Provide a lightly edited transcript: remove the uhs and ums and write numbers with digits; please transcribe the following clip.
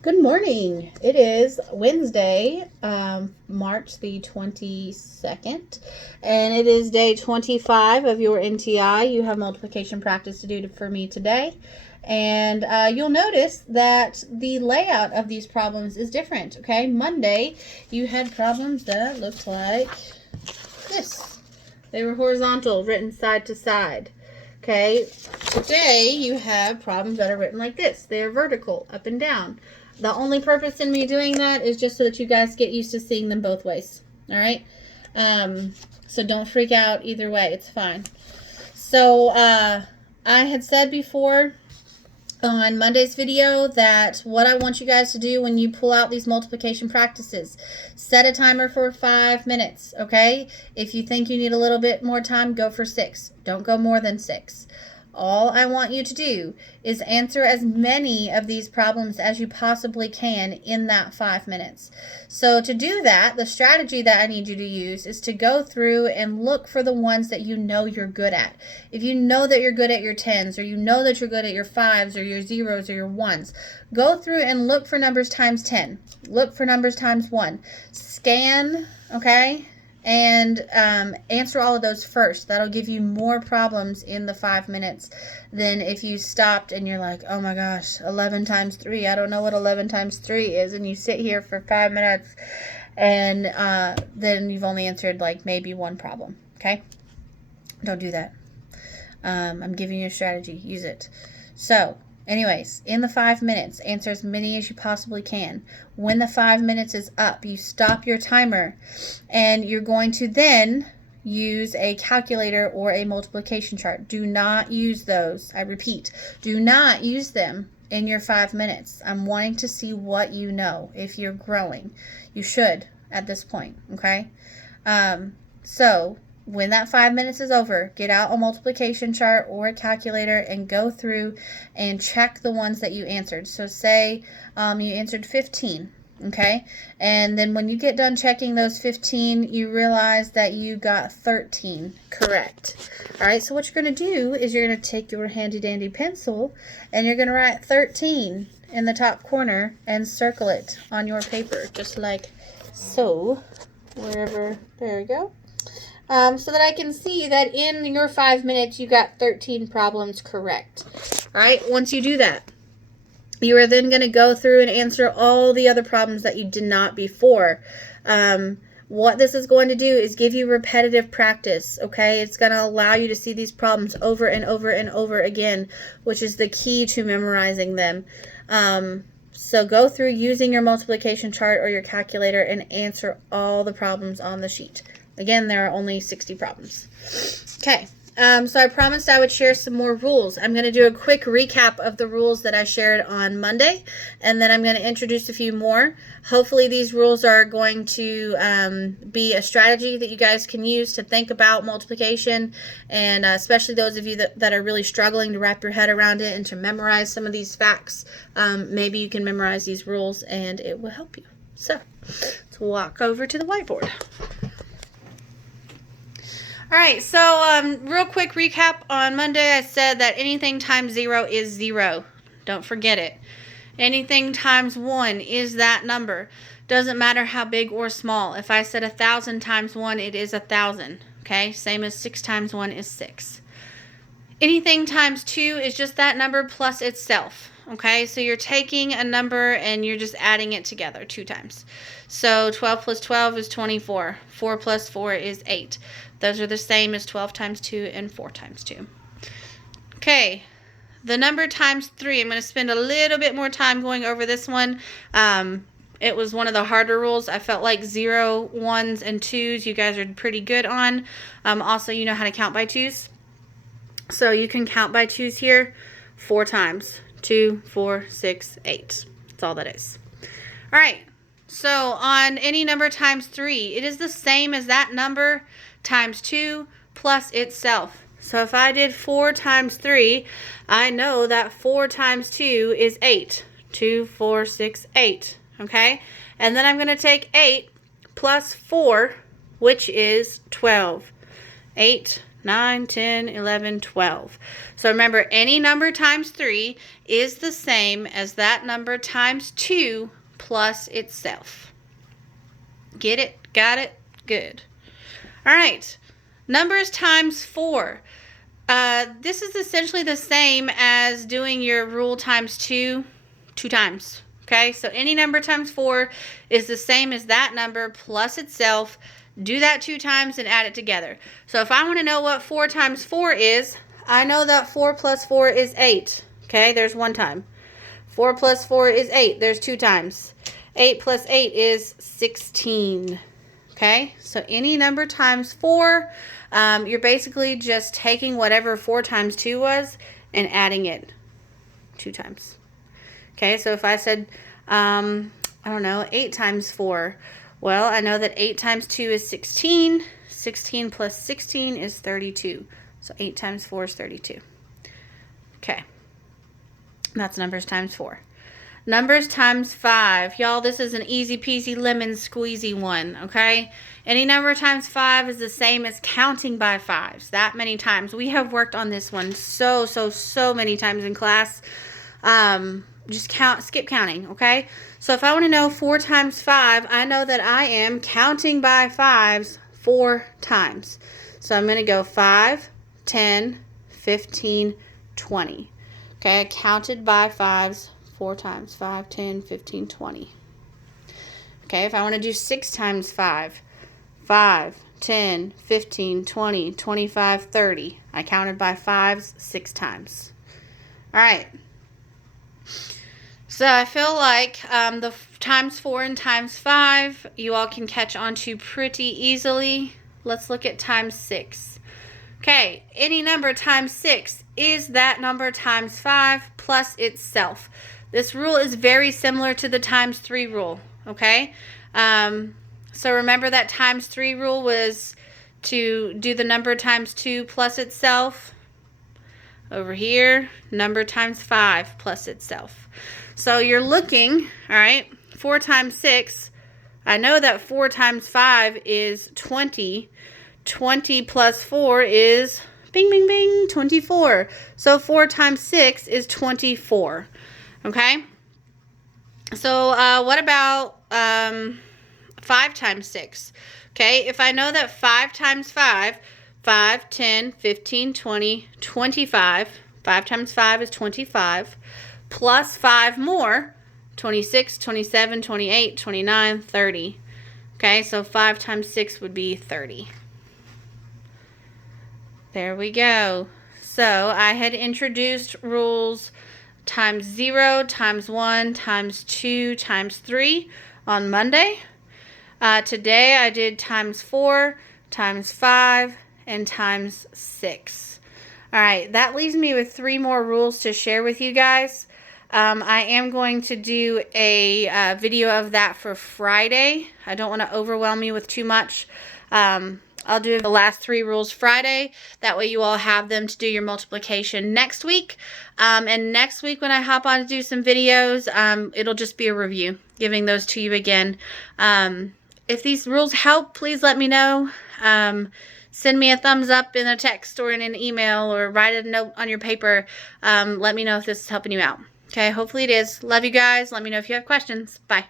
Good morning. It is Wednesday, March the 22nd, and it is day 25 of your NTI. You have multiplication practice to do for me today. And you'll notice that the layout of these problems is different, okay? Monday, you had problems that looked like this. They were horizontal, written side to side. Okay, today you have problems that are written like this. They are vertical, up and down. The only purpose in me doing that is just so that you guys get used to seeing them both ways. All right? So don't freak out either way. It's fine. So I had said before on Monday's video that what I want you guys to do when you pull out these multiplication practices, set a timer for 5 minutes, okay? If you think you need a little bit more time, go for 6. Don't go more than 6. All I want you to do is answer as many of these problems as you possibly can in that 5 minutes. So to do that, the strategy that I need you to use is to go through and look for the ones that you know you're good at. If you know that you're good at your 10s, or you know that you're good at your 5s or your 0s or your 1s, go through and look for numbers times 10. Look for numbers times 1. Scan, okay? And answer all of those first. That'll give you more problems in the 5 minutes than if you stopped and you're like, oh my gosh, 11 times 3. I don't know what 11 times 3 is. And you sit here for 5 minutes and then you've only answered like maybe one problem. Okay? Don't do that. I'm giving you a strategy. Use it. So, anyways, in the 5 minutes, answer as many as you possibly can. When the 5 minutes is up, you stop your timer and you're going to then use a calculator or a multiplication chart. Do not use those. I repeat, do not use them in your 5 minutes. I'm wanting to see what you know. If you're growing, you should at this point, okay? So when that 5 minutes is over, get out a multiplication chart or a calculator and go through and check the ones that you answered. So say you answered 15, okay? And then when you get done checking those 15, you realize that you got 13 correct. All right, so what you're going to do is you're going to take your handy dandy pencil and you're going to write 13 in the top corner and circle it on your paper, just like so, wherever, there you go. So that I can see that in your 5 minutes you got 13 problems correct. All right, once you do that, you are then going to go through and answer all the other problems that you did not before. What this is going to do is give you repetitive practice, okay? It's going to allow you to see these problems over and over and over again, which is the key to memorizing them. So go through using your multiplication chart or your calculator and answer all the problems on the sheet. Again, there are only 60 problems. Okay, so I promised I would share some more rules. I'm going to do a quick recap of the rules that I shared on Monday, and then I'm going to introduce a few more. Hopefully these rules are going to be a strategy that you guys can use to think about multiplication, and especially those of you that are really struggling to wrap your head around it and to memorize some of these facts. Maybe you can memorize these rules and it will help you. So let's walk over to the whiteboard. All right, so real quick recap. On Monday, I said that anything times 0 is 0. Don't forget it. Anything times 1 is that number. Doesn't matter how big or small. If I said 1,000 times 1, it is 1,000. Okay, same as 6 times 1 is 6. Anything times 2 is just that number plus itself. Okay, so you're taking a number and you're just adding it together 2 times. So 12 plus 12 is 24. 4 plus 4 is 8. Those are the same as 12 times 2 and 4 times 2. Okay, the number times 3. I'm going to spend a little bit more time going over this one. It was one of the harder rules. I felt like 0, 1s, and 2s you guys are pretty good on. Also, you know how to count by 2s. So you can count by 2s here 4 times. 2, 4, 6, 8. That's all that is. All right. So on any number times 3, it is the same as that number times 2 plus itself. So if I did 4 times 3, I know that 4 times 2 is 8. 2, 4, 6, 8. Okay? And then I'm going to take 8 plus 4, which is 12. 8 9, 10, 11, 12. So remember, any number times 3 is the same as that number times 2 plus itself. Get it? Got it? Good. All right. Numbers times 4. This is essentially the same as doing your rule times 2 times. Okay, so any number times 4 is the same as that number plus itself. Do that 2 times and add it together. So if I want to know what 4 times 4 is, I know that 4 plus 4 is 8. Okay, there's 1 time. 4 plus 4 is 8. There's 2 times. 8 plus 8 is 16. Okay, so any number times 4, you're basically just taking whatever 4 times 2 was and adding it 2 times. Okay, so if I said, I don't know, 8 times 4, well, I know that 8 times 2 is 16. 16 plus 16 is 32. So 8 times 4 is 32. Okay, that's numbers times 4. Numbers times 5. Y'all, this is an easy peasy lemon squeezy one, okay? Any number times 5 is the same as counting by 5s. That many times. We have worked on this one so many times in class. Just skip counting, okay? So if I want to know 4 times 5, I know that I am counting by 5s 4 times. So I'm going to go 5, 10, 15, 20. Okay, I counted by 5s 4 times. 5, 10, 15, 20. Okay, if I want to do 6 times 5, 5, 10, 15, 20, 25, 30. I counted by 5s 6 times. All right. So I feel like the times 4 and times 5, you all can catch on to pretty easily. Let's look at times 6. Okay, any number times 6 is that number times 5 plus itself. This rule is very similar to the times 3 rule, okay? So remember that times 3 rule was to do the number times 2 plus itself. Over here, number times 5 plus itself. So you're looking, all right, 4 times 6. I know that 4 times 5 is 20. 20 plus 4 is, bing, bing, bing, 24. So 4 times 6 is 24. Okay? So what about 5 times 6? Okay, if I know that 5 times 5, 5, 10, 15, 20, 25. 5 times 5 is 25. Plus 5 more, 26, 27, 28, 29, 30. Okay, so 5 times 6 would be 30. There we go. So I had introduced rules times 0, times 1, times 2, times 3 on Monday. Today I did times 4, times 5, and times 6. All right, that leaves me with 3 more rules to share with you guys. I am going to do a video of that for Friday. I don't want to overwhelm you with too much. I'll do the last 3 rules Friday. That way you all have them to do your multiplication next week. And next week when I hop on to do some videos, it'll just be a review, giving those to you again. If these rules help, please let me know. Send me a thumbs up in a text or in an email, or write a note on your paper. Let me know if this is helping you out. Okay, hopefully it is. Love you guys. Let me know if you have questions. Bye.